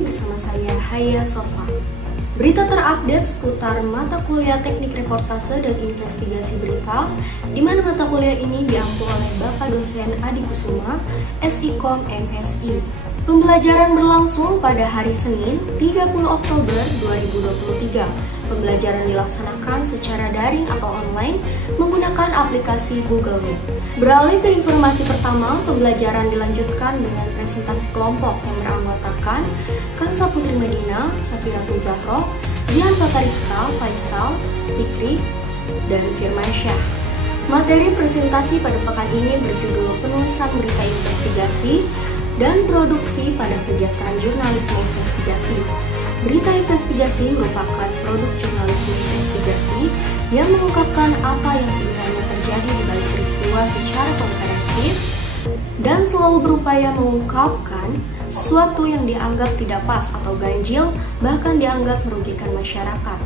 bersama saya Haya Sofa. Berita terupdate seputar mata kuliah Teknik Reportase dan Investigasi Berita, di mana mata kuliah ini diampu oleh Bapak dosen Adi Kusuma, SIKOM MSI. Pembelajaran berlangsung pada hari Senin, 30 Oktober 2023. Pembelajaran dilaksanakan secara daring atau online menggunakan aplikasi Google Meet. Beralih ke informasi pertama, pembelajaran dilanjutkan dengan presentasi kelompok yang beranggotakan Kansa Putri Medina, Safiratul Zahro, Dian Fatariska, Faisal, Fikri, dan Firmansyah. Materi presentasi pada pekan ini berjudul Penulisan Berita Investigasi dan Produksi pada Kegiatan Jurnalisme Investigasi. Berita investigasi merupakan produk jurnalisme investigasi yang mengungkapkan apa yang sebenarnya terjadi di balik peristiwa secara komprehensif dan selalu berupaya mengungkapkan sesuatu yang dianggap tidak pas atau ganjil, bahkan dianggap merugikan masyarakat.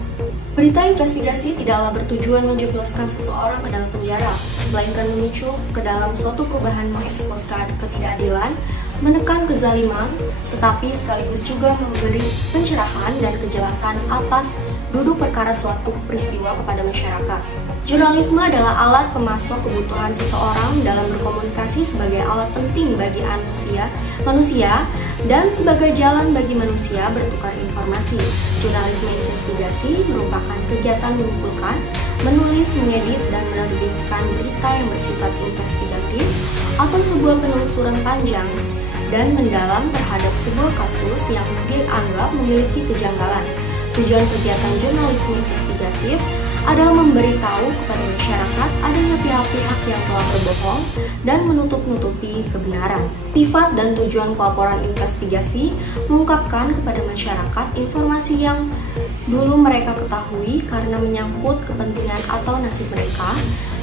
Berita investigasi tidaklah bertujuan menjebloskan seseorang ke dalam penjara, melainkan memicu ke dalam suatu perubahan mengekspos ketidakadilan, menekan kezaliman, tetapi sekaligus juga memberi pencerahan dan kejelasan atas duduk perkara suatu peristiwa kepada masyarakat. Jurnalisme adalah alat pemasok kebutuhan seseorang dalam berkomunikasi sebagai alat penting bagi manusia dan sebagai jalan bagi manusia bertukar informasi. Jurnalisme investigasi merupakan kegiatan mengumpulkan, menulis, mengedit, dan menerbitkan berita yang bersifat investigatif atau sebuah penelusuran panjang dan mendalam terhadap sebuah kasus yang dianggap memiliki kejanggalan. Tujuan kegiatan jurnalisme investigatif adalah memberitahu kepada masyarakat adanya pihak-pihak yang telah berbohong dan menutup-nutupi kebenaran. Sifat dan tujuan pelaporan investigasi mengungkapkan kepada masyarakat informasi yang dulu mereka ketahui karena menyangkut kepentingan atau nasib mereka.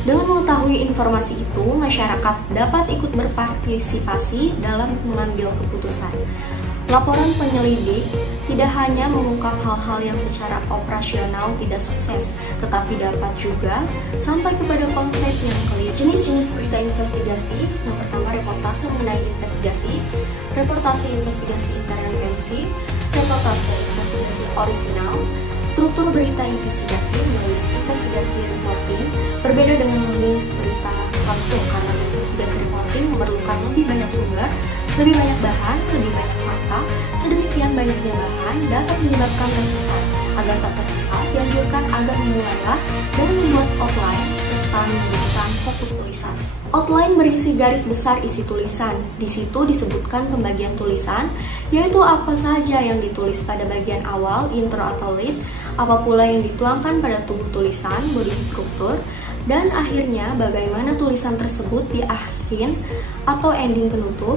Dengan mengetahui informasi itu, masyarakat dapat ikut berpartisipasi dalam mengambil keputusan. Laporan penyelidik tidak hanya mengungkap hal-hal yang secara operasional tidak sukses, tetapi dapat juga sampai kepada konsep yang keliru. Jenis-jenis berita investigasi, yang pertama reportase mengenai investigasi, reportase investigasi intern MC, reportase investigasi orisinal, struktur berita investigasi, menulis investigasi reporting, berbeda dengan menulis berita langsung karena investigasi reporting memerlukan lebih banyak sumber, lebih banyak bahan, lebih banyak fakta. Sedemikian banyaknya bahan dapat menyebabkan tersesat. Agar tak tersesat, dianjurkan agar memulailah dengan membuat outline serta menuliskan fokus tulisan. Outline berisi garis besar isi tulisan. Di situ disebutkan pembagian tulisan, yaitu apa saja yang ditulis pada bagian awal, intro atau lead, apa pula yang dituangkan pada tubuh tulisan, body struktur, dan akhirnya bagaimana tulisan tersebut di akhir atau ending penutup.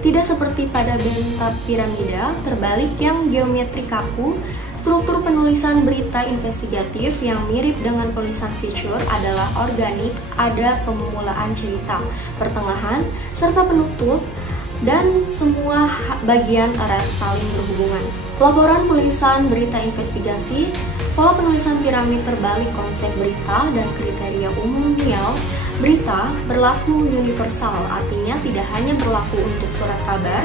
Tidak seperti pada bentuk piramida terbalik yang geometri kaku, struktur penulisan berita investigatif yang mirip dengan penulisan feature adalah organik, ada pemulaan cerita, pertengahan, serta penutup, dan semua bagian erat saling berhubungan. Pelaporan penulisan berita investigasi, pola penulisan piramid terbalik konsep berita dan kriteria umumnya. Berita berlaku universal, artinya tidak hanya berlaku untuk surat kabar,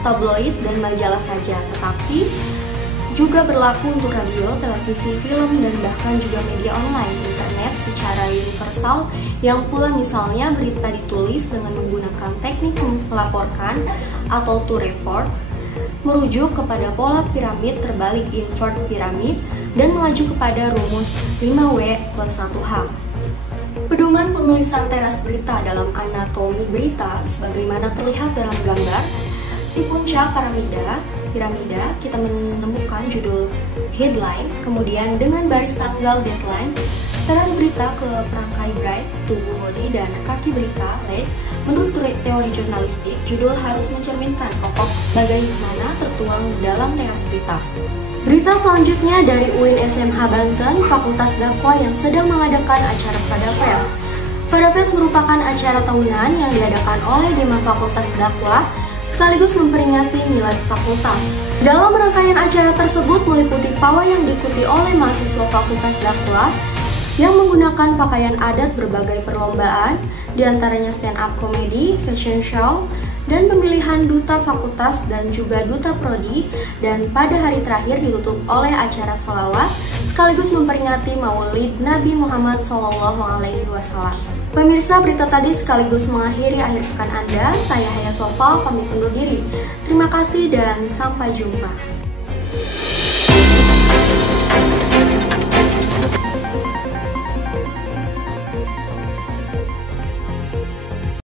tabloid, dan majalah saja, tetapi juga berlaku untuk radio, televisi, film, dan bahkan juga media online, internet secara universal, yang pula misalnya berita ditulis dengan menggunakan teknik melaporkan atau to report, merujuk kepada pola piramid terbalik invert piramid, dan mengacu kepada rumus 5W plus 1H. Pedoman penulisan teras berita dalam anatomi berita sebagaimana terlihat dalam gambar si puncak piramida kita menemukan judul headline, kemudian dengan baris tanggal deadline, teras berita ke perangkai bright, tubuh body, dan kaki berita lead. Menurut teori jurnalistik, judul harus mencerminkan pokok bagaimana tertuang dalam teras berita. Berita selanjutnya dari UIN SMH Banten, Fakultas Dakwah yang sedang mengadakan acara Fadafest. Fadafest merupakan acara tahunan yang diadakan oleh Dema Fakultas Dakwah sekaligus memperingati milad fakultas. Dalam rangkaian acara tersebut meliputi pawai yang diikuti oleh mahasiswa Fakultas Dakwah yang menggunakan pakaian adat berbagai perlombaan, diantaranya stand up comedy, fashion show, dan pemilihan duta fakultas dan juga duta prodi, dan pada hari terakhir ditutup oleh acara sholawat sekaligus memperingati Maulid Nabi Muhammad SAW. Pemirsa, berita tadi sekaligus mengakhiri akhir pekan Anda. Saya Haya Sofa, pamit undur diri. Terima kasih dan sampai jumpa.